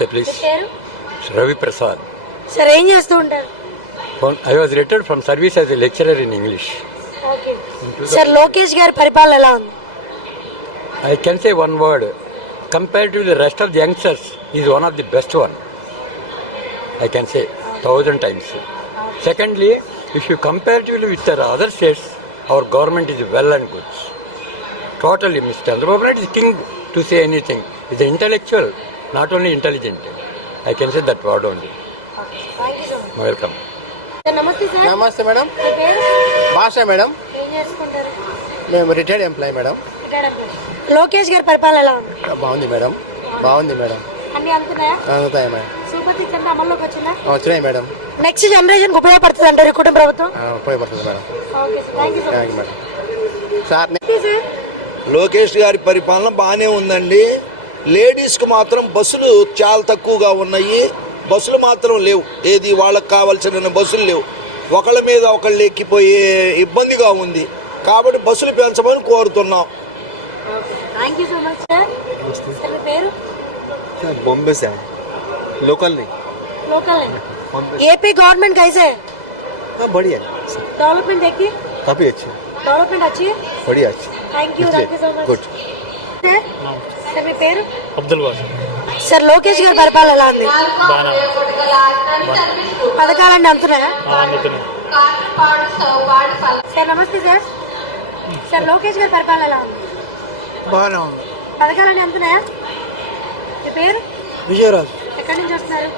Namaste, please. Ravi Prasad. Sir, ఏం చేస్తూ ఉంటారు? I was retired from service as a lecturer in English. Okay. Sir Lokesh గారి పరిపాలన ఎలా ఉంది? I can say one word. Compared to the rest of the youngsters, he is one of the best one. I can say 1,000 times. Secondly, if you comparatively with the other states, our government is well and good. Totally, Mr. Chandrababu Naidu is king to say anything. He is an intellectual, not only intelligent. I can say that word only. Thank you so much. Welcome. Sir నమస్తే sir. నమస్తే madam. మీ పేరు? భాష madam. ఏం చేస్తుంటారు? మేము retired employee madam. Lokesh గారి పరిపాలన ఎలా ఉంది? బాగుంది మేడం. బాగుంది మేడం. అన్ని అనుకున్నాయా? అందుతాయి మేడం. సూపర్ సిక్స్ అంటే అమల్లోకి వచ్చిందా? వచ్చినాయి మేడం. నెక్స్ట్ జనరేషన్ ఉపయోగపడుతుంది అంటారు ఈ కుటుంబ ప్రభుత్వం? ఉపయోగపడుతుంది madam. Okay sir, thank you so thank you much. Madam. Sir sir Lokesh గారి పరిపాలన బాగానే ఉందండి. లేడీస్కి మాత్రం బస్సులు చాలా తక్కువగా ఉన్నాయి. బస్సులు మాత్రం లేవు. ఏది వాళ్ళకి కావాల్సిన బస్సులు లేవు. ఒకళ్ళ మీద ఒకళ్ళు ఎక్కిపోయే ఇబ్బందిగా ఉంది. కాబట్టి బస్సులు పెంచమని కోరుతున్నాం. Thank you so much sir. Sir మీ పేరు? बॉम्बे से आए, लोकल नहीं। लोकल है। एपी गवर्नमेंट कैसे है? हाँ बढ़िया है, डेवलपमेंट देखिए काफी अच्छी है, डेवलपमेंट अच्छी है। बढ़िया अच्छी। Thank you so much. Good. Sir మీ పేరు? అబ్దుల్ బాషా. సార్ లోకేష్ గారి పరిపాలన ఎలా ఉంది? పథకాలన్నీ అందుతున్నాయా? అందుతున్నాయి. సార్ నమస్తే సార్. సార్ లోకేష్ గారి పరిపాలన ఎలా ఉంది? బాగానే ఉంది. పథకాలన్నీ అందుతున్నాయా? మీ పేరు? విజయరాజు. ఎక్కడి నుంచి వస్తున్నారు?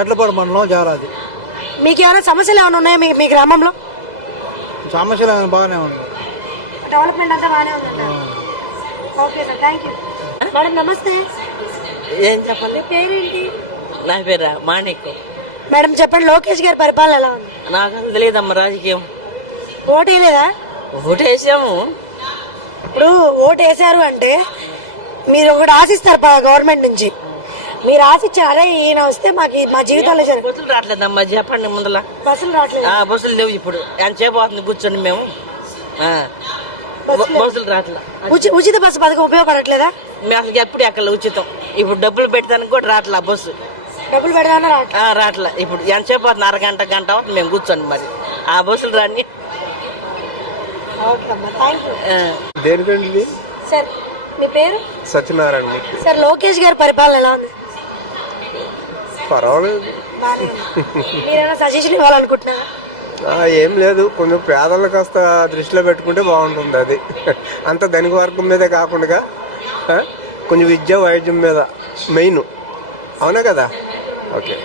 అట్లపాడు మండలం జారాది. మీకు ఏమైనా సమస్యలు ఏమైనా ఉన్నాయా మీ గ్రామంలో? సమస్యలు బాగానే ఉంది. డెవలప్మెంట్ అంతా బాగానే ఉందండి. Okay sir, thank you. Madam నమస్తే. ఏం చెప్పాలి? మీ పేరేంటి? నా పేరా మాణిక్. మేడం చెప్పండి, లోకేష్ గారి పరిపాలన ఎలా ఉంది? నాకు అసలు తెలియదమ్మా రాజకీయం. ఓటు వేయలేదా? ఓటు వేసాము. ఇప్పుడు ఓటు వేసారు అంటే మీరు ఒకటి ఆశిస్తారు గవర్నమెంట్ నుంచి. మీరు ఆశించారు, అరే ఈయన వస్తే మాకు మా జీవితాల్లో బస్సులు రావట్లేదమ్మా. చెప్పండి ముందల. బస్సులు రావట్లేదు. బస్సులు లేవు ఇప్పుడు. ఎంతసేపు అవుతుంది కూర్చొని మేము. బస్సులు రావట్లే. ఉచిత బస్సు పథకం ఉపయోగపడట్లేదా? మేము అసలు ఎప్పుడు ఎక్కడ ఉచితం. ఇప్పుడు డబ్బులు పెట్టడానికి కూడా రావట్లా బస్సు. డబ్బులు పెడదామన్నా రావట్లే. ఇప్పుడు ఎంతసేపు అవుతుంది? అరగంట గంట అవుతుంది మేము కూర్చోండి. మరి ఆ బస్సులు రాని. దేనికండి? సార్ మీ పేరు? సత్యనారాయణ. సార్ లోకేష్ గారి పరిపాలన ఎలా ఉంది? పర్వాలేదు. మీరేమైనా సజెషన్ ఇవ్వాలనుకుంటున్నారా? ఏం లేదు, కొంచెం పేదలకు కాస్త దృష్టిలో పెట్టుకుంటే బాగుంటుంది. అది అంత ధనిక వర్గం మీదే కాకుండా కొంచెం విద్య వైద్యం మీద మెయిన్. అవునా కదా? ఓకే.